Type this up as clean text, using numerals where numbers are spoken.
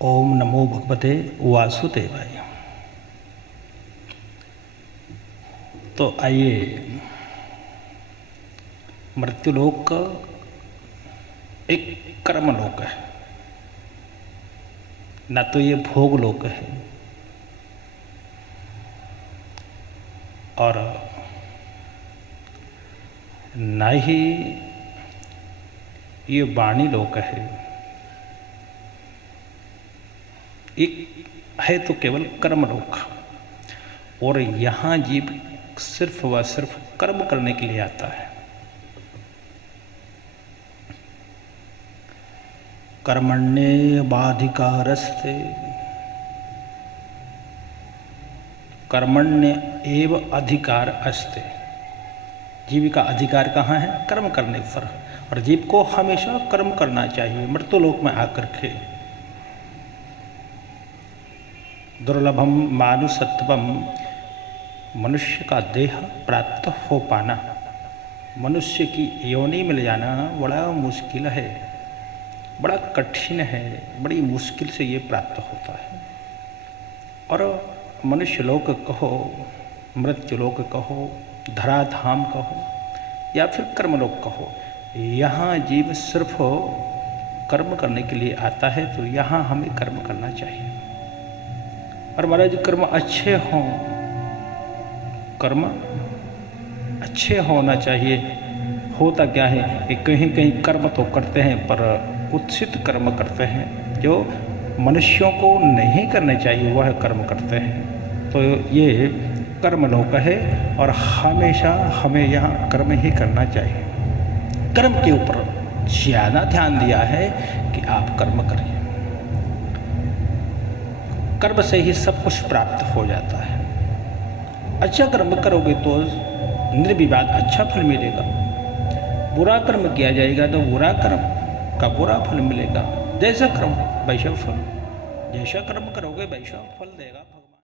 ओम नमो भगवते वासुदेवाय। तो आइए, मृत्युलोक एक कर्मलोक है, ना तो ये भोग लोक है और ना ही ये वाणी लोक है। एक है तो केवल कर्मलोक, और यहाँ जीव सिर्फ व सिर्फ कर्म करने के लिए आता है। कर्मण्येवाधिकारस्ते कर्मण्य एव अधिकार अस्ते। जीव का अधिकार कहाँ है? कर्म करने पर। और जीव को हमेशा कर्म करना चाहिए मृत्युलोक में आकर के। दुर्लभम मानुषत्वम, मनुष्य का देह प्राप्त हो पाना, मनुष्य की योनि मिल जाना बड़ा मुश्किल है, बड़ा कठिन है, बड़ी मुश्किल से ये प्राप्त होता है। और मनुष्य लोक कहो, मृत्युलोक कहो, धराधाम कहो या फिर कर्मलोक कहो, यहाँ जीव सिर्फ कर्म करने के लिए आता है। तो यहाँ हमें कर्म करना चाहिए। और महाराज कर्म अच्छे हों, कर्म अच्छे होना चाहिए। होता क्या है कि कहीं कहीं कर्म तो करते हैं पर कुत्सित कर्म करते हैं, जो मनुष्यों को नहीं करने चाहिए वह कर्म करते हैं। तो ये कर्मलोक है और हमेशा हमें यहाँ कर्म ही करना चाहिए। कर्म के ऊपर ज़्यादा ध्यान दिया है कि आप कर्म करिए। कर्म से ही सब कुछ प्राप्त हो जाता है। अच्छा कर्म करोगे तो निर्विवाद अच्छा फल मिलेगा। बुरा कर्म किया जाएगा तो बुरा कर्म का बुरा फल मिलेगा। जैसा कर्म वैसा फल, जैसा कर्म करोगे वैसा फल देगा।